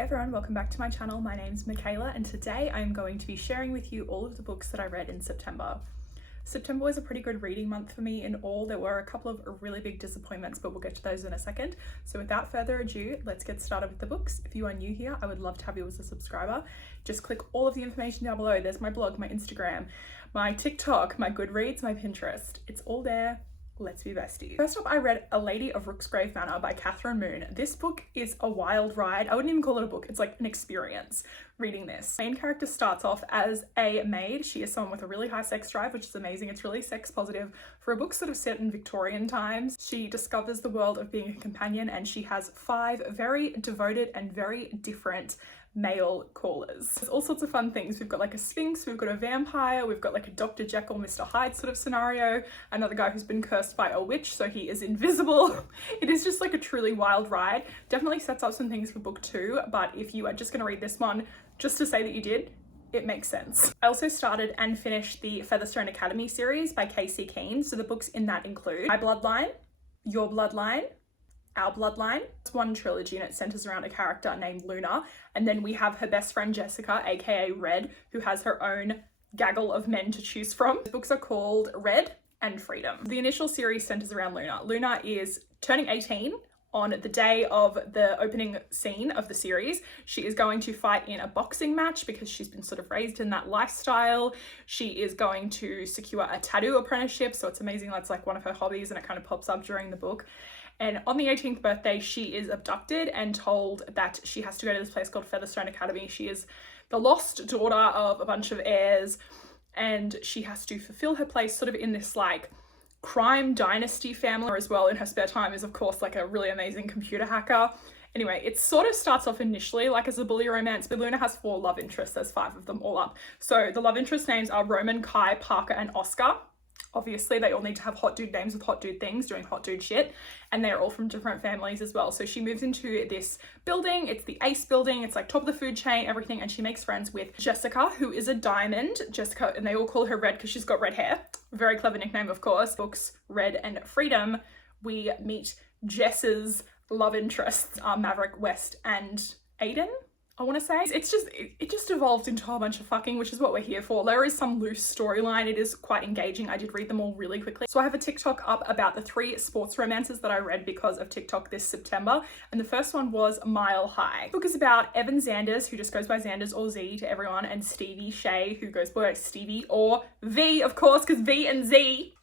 Hey everyone, welcome back to my channel. My name's Michaela and today I'm going to be sharing with you all of the books that I read in September. September was a pretty good reading month for me in all. There were a couple of really big disappointments, but we'll get to those in a second. So without further ado, let's get started with the books. If you are new here, I would love to have you as a subscriber. Just click all of the information down below. There's my blog, my Instagram, my TikTok, my Goodreads, my Pinterest. It's all there. Let's be besties. First up, I read A Lady of Rooksgrave Manor by Catherine Moon. This book is a wild ride. I wouldn't even call it a book. It's like an experience reading this. The main character starts off as a maid. She is someone with a really high sex drive, which is amazing. It's really sex positive. For a book sort of set in Victorian times, she discovers the world of being a companion and she has 5 very devoted and very different male callers. There's all sorts of fun things. We've got like a sphinx, we've got a vampire, we've got like a Dr. Jekyll, Mr. Hyde sort of scenario, another guy who's been cursed by a witch, so he is invisible. It is just like a truly wild ride. Definitely sets up some things for book 2, but if you are just going to read this one just to say that you did, it makes sense. I also started and finished the Featherstone Academy series by Casey Keene. So the books in that include My Bloodline, Your Bloodline, Our Bloodline. It's one trilogy and it centers around a character named Luna. And then we have her best friend Jessica, aka Red, who has her own gaggle of men to choose from. The books are called Red and Freedom. The initial series centers around Luna. Luna is turning 18 on the day of the opening scene of the series. She is going to fight in a boxing match because she's been sort of raised in that lifestyle. She is going to secure a tattoo apprenticeship. So it's amazing. That's like one of her hobbies and it kind of pops up during the book. And on the 18th birthday, she is abducted and told that she has to go to this place called Featherstone Academy. She is the lost daughter of a bunch of heirs and she has to fulfill her place sort of in this like crime dynasty family. As well in her spare time is of course like a really amazing computer hacker. Anyway, it sort of starts off initially like as a bully romance, but Luna has 4 love interests. There's 5 of them all up. So the love interest names are Roman, Kai, Parker, and Oscar. Obviously, they all need to have hot dude names with hot dude things, doing hot dude shit. And they're all from different families as well. So she moves into this building. It's the Ace building. It's like top of the food chain, everything. And she makes friends with Jessica, who is a diamond. Jessica, and they all call her Red because she's got red hair. Very clever nickname, of course. Books Red and Freedom. We meet Jess's love interests are Maverick, West, and Aiden. I want to say it just evolved into a whole bunch of fucking, which is what we're here for. There is some loose storyline. It is quite engaging. I did read them all really quickly. So I have a TikTok up about the 3 sports romances that I read because of TikTok this September. And the first one was Mile High. The book is about Evan Zanders, who just goes by Zanders or Z to everyone, and Stevie Shea, who goes by Stevie or V, of course, because V and Z.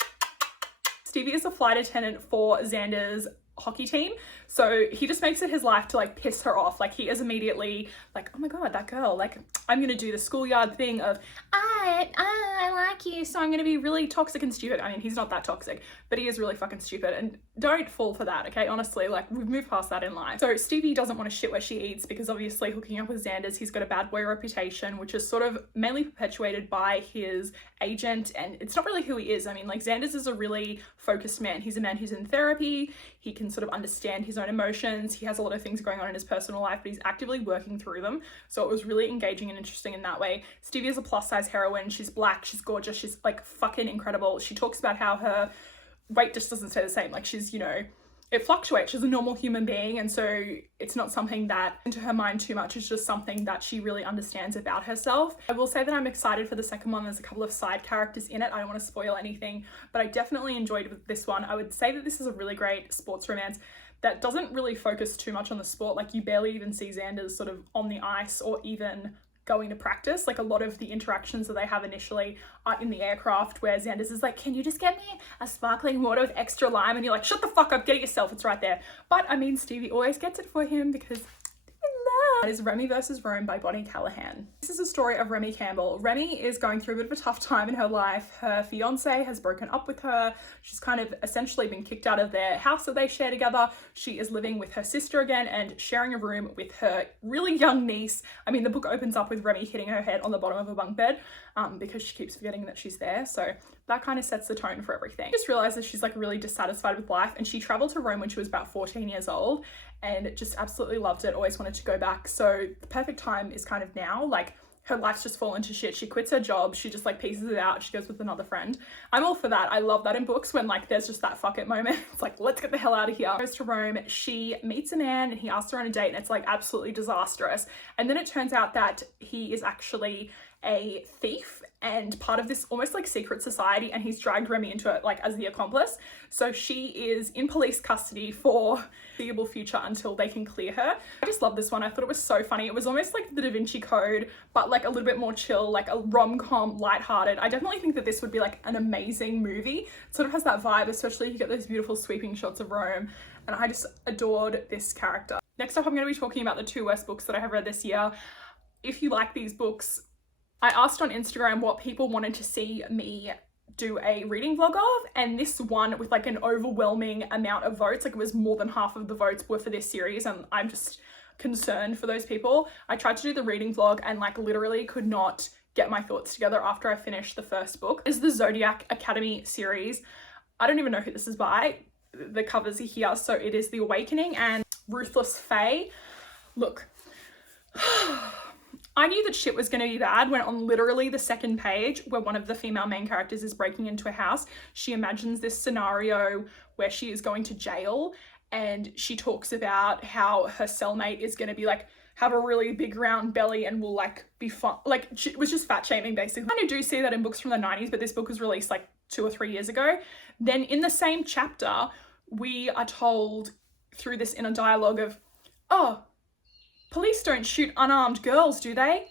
Stevie is a flight attendant for Xander's hockey team, so he just makes it his life to like piss her off. Like he is immediately like, oh my god, that girl, like I'm gonna do the schoolyard thing of I like you, so I'm gonna be really toxic and stupid. I mean, he's not that toxic, but he is really fucking stupid, and don't fall for that, okay? Honestly, like we've moved past that in life. So Stevie doesn't want to shit where she eats because obviously hooking up with Xanders, he's got a bad boy reputation, which is sort of mainly perpetuated by his agent, and it's not really who he is. I mean, like Xanders is a really focused man. He's a man who's in therapy. He can sort of understand his own emotions. He has a lot of things going on in his personal life, but he's actively working through them. So it was really engaging and interesting in that way. Stevie is a plus size heroine. She's black, she's gorgeous, she's like fucking incredible. She talks about how her weight just doesn't stay the same. Like she's, you know, it fluctuates. She's a normal human being, and so it's not something that into her mind too much. It's just something that she really understands about herself. I will say that I'm excited for the second one. There's a couple of side characters in it. I don't want to spoil anything, but I definitely enjoyed this one. I would say that this is a really great sports romance that doesn't really focus too much on the sport. Like you barely even see Xanders sort of on the ice or even going to practice. Like a lot of the interactions that they have initially are in the aircraft where Xanders is like, can you just get me a sparkling water with extra lime? And you're like, shut the fuck up, get it yourself, it's right there. But I mean, Stevie always gets it for him because that is Remy versus Rome by Bonnie Callahan. This is a story of Remy Campbell. Remy is going through a bit of a tough time in her life. Her fiance has broken up with her. She's kind of essentially been kicked out of their house that they share together. She is living with her sister again and sharing a room with her really young niece. I mean, the book opens up with Remy hitting her head on the bottom of a bunk bed because she keeps forgetting that she's there. So that kind of sets the tone for everything. She just realizes she's like really dissatisfied with life, and she traveled to Rome when she was about 14 years old and just absolutely loved it, always wanted to go back. So the perfect time is kind of now. Like her life's just fallen to shit. She quits her job. She just like pieces it out. She goes with another friend. I'm all for that. I love that in books when like there's just that fuck it moment. It's like, let's get the hell out of here. Goes to Rome. She meets a man and he asks her on a date and it's like absolutely disastrous. And then it turns out that he is actually a thief and part of this almost like secret society, and he's dragged Remy into it like as the accomplice. So she is in police custody for the foreseeable future until they can clear her. I just love this one. I thought it was so funny. It was almost like the Da Vinci Code, but like a little bit more chill, like a rom-com, lighthearted. I definitely think that this would be like an amazing movie. It sort of has that vibe, especially if you get those beautiful sweeping shots of Rome, and I just adored this character. Next up, I'm going to be talking about the 2 worst books that I have read this year. If you like these books, I asked on Instagram what people wanted to see me do a reading vlog of, and this one with like an overwhelming amount of votes, like it was more than half of the votes were for this series, and I'm just concerned for those people. I tried to do the reading vlog and like literally could not get my thoughts together after I finished the first book. This is the Zodiac Academy series. I don't even know who this is by. The covers are here. So it is The Awakening and Ruthless Fae. Look, I knew that shit was going to be bad when on literally the second page, where one of the female main characters is breaking into a house, she imagines this scenario where she is going to jail, and she talks about how her cellmate is going to be like, have a really big round belly and will like be fun. Like it was just fat shaming basically. I do see that in books from the 90s, but this book was released like 2 or 3 years ago. Then in the same chapter, we are told through this inner dialogue of, oh, police don't shoot unarmed girls, do they?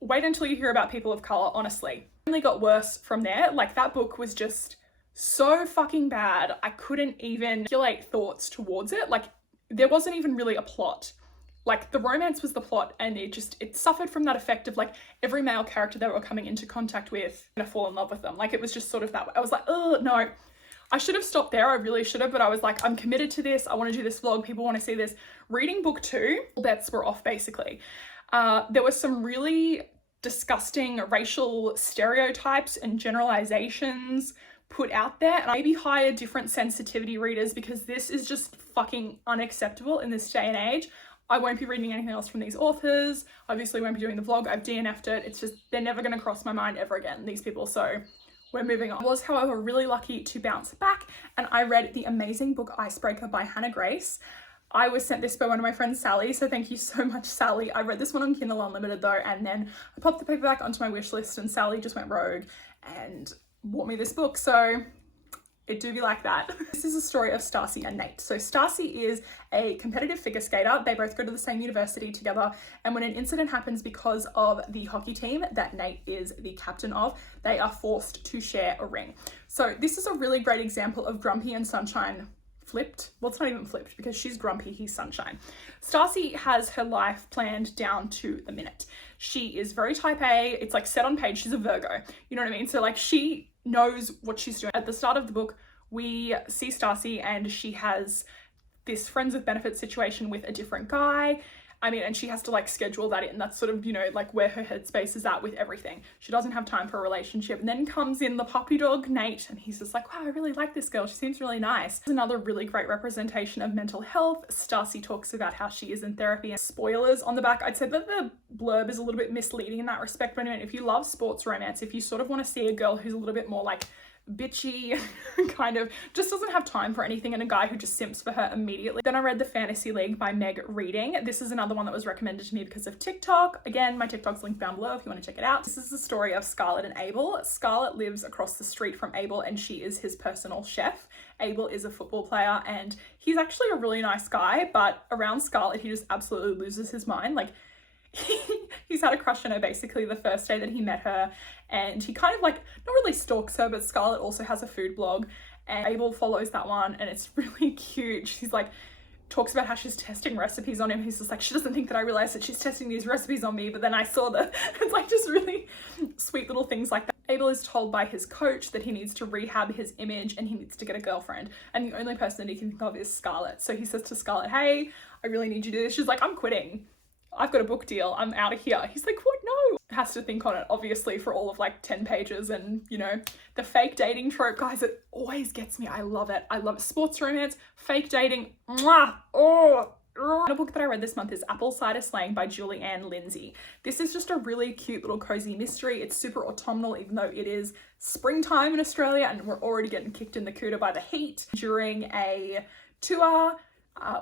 Wait until you hear about people of color, honestly. It only got worse from there. Like that book was just so fucking bad. I couldn't even articulate thoughts towards it. Like there wasn't even really a plot. Like the romance was the plot, and it suffered from that effect of like every male character they were coming into contact with gonna fall in love with them. Like it was just sort of that way. I was like, oh no. I should have stopped there. I really should have, but I was like, I'm committed to this. I want to do this vlog. People want to see this. Reading book 2, all bets were off basically. There was some really disgusting racial stereotypes and generalizations put out there, and maybe hire different sensitivity readers because this is just fucking unacceptable in this day and age. I won't be reading anything else from these authors. Obviously won't be doing the vlog. I've DNF'd it. It's just, they're never going to cross my mind ever again, these people. So we're moving on. I was, however, really lucky to bounce back, and I read the amazing book Icebreaker by Hannah Grace. I was sent this by one of my friends, Sally, so thank you so much, Sally. I read this one on Kindle Unlimited though, and then I popped the paperback onto my wish list, and Sally just went rogue and bought me this book, so it do be like that. This is a story of Stacy and Nate. So Stacy is a competitive figure skater. They both go to the same university together. And when an incident happens because of the hockey team that Nate is the captain of, they are forced to share a ring. So this is a really great example of Grumpy and Sunshine flipped. Well, it's not even flipped because she's grumpy, he's sunshine. Stacy has her life planned down to the minute. She is very type A. It's like set on page. She's a Virgo. You know what I mean? So like she knows what she's doing. At the start of the book, we see Stacy and she has this friends with benefits situation with a different guy. I mean, and she has to like schedule that in. That's sort of, you know, like where her headspace is at with everything. She doesn't have time for a relationship. And then comes in the puppy dog, Nate, and he's just like, wow, I really like this girl. She seems really nice. Another really great representation of mental health. Stacy talks about how she is in therapy. And spoilers on the back. I'd say that the blurb is a little bit misleading in that respect. But anyway, if you love sports romance, if you sort of want to see a girl who's a little bit more like bitchy, kind of just doesn't have time for anything, and a guy who just simps for her immediately. Then I read The Fantasy League by Meg Reading. This is another one that was recommended to me because of TikTok. Again, my TikTok's linked down below if you want to check it out. This is the story of Scarlett and Abel. Scarlett lives across the street from Abel and she is his personal chef. Abel is a football player and he's actually a really nice guy, but around Scarlett he just absolutely loses his mind. Like he's had a crush on her basically the first day that he met her, and he kind of like not really stalks her, but Scarlett also has a food blog and Abel follows that one and it's really cute. She's like talks about how she's testing recipes on him. He's just like, she doesn't think that I realized that she's testing these recipes on me, but then I saw that. It's like just really sweet little things like that. Abel is told by his coach that he needs to rehab his image and he needs to get a girlfriend, and the only person that he can think of is Scarlett. So he says to Scarlett, hey, I really need you to do this. She's like, I'm quitting. I've got a book deal. I'm out of here. He's like, what? No. Has to think on it, obviously, for all of like 10 pages. And, you know, the fake dating trope, guys, it always gets me. I love it. I love it. Sports romance, fake dating. Mwah! Oh, A book that I read this month is Apple Cider Slang by Julie Ann Lindsay. This is just a really cute little cozy mystery. It's super autumnal, even though it is springtime in Australia and we're already getting kicked in the cooter by the heat. During a tour,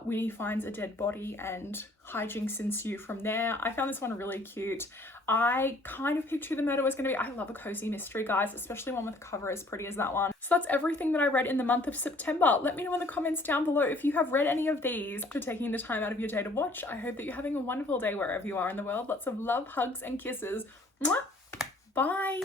Winnie finds a dead body and hijinks ensue from there. I found this one really cute. I kind of picture the murder was going to be, I love a cozy mystery, guys, especially one with a cover as pretty as that one. So that's everything that I read in the month of September. Let me know in the comments down below if you have read any of these. For taking the time out of your day to watch, I hope that you're having a wonderful day wherever you are in the world. Lots of love, hugs, and kisses. Mwah! Bye!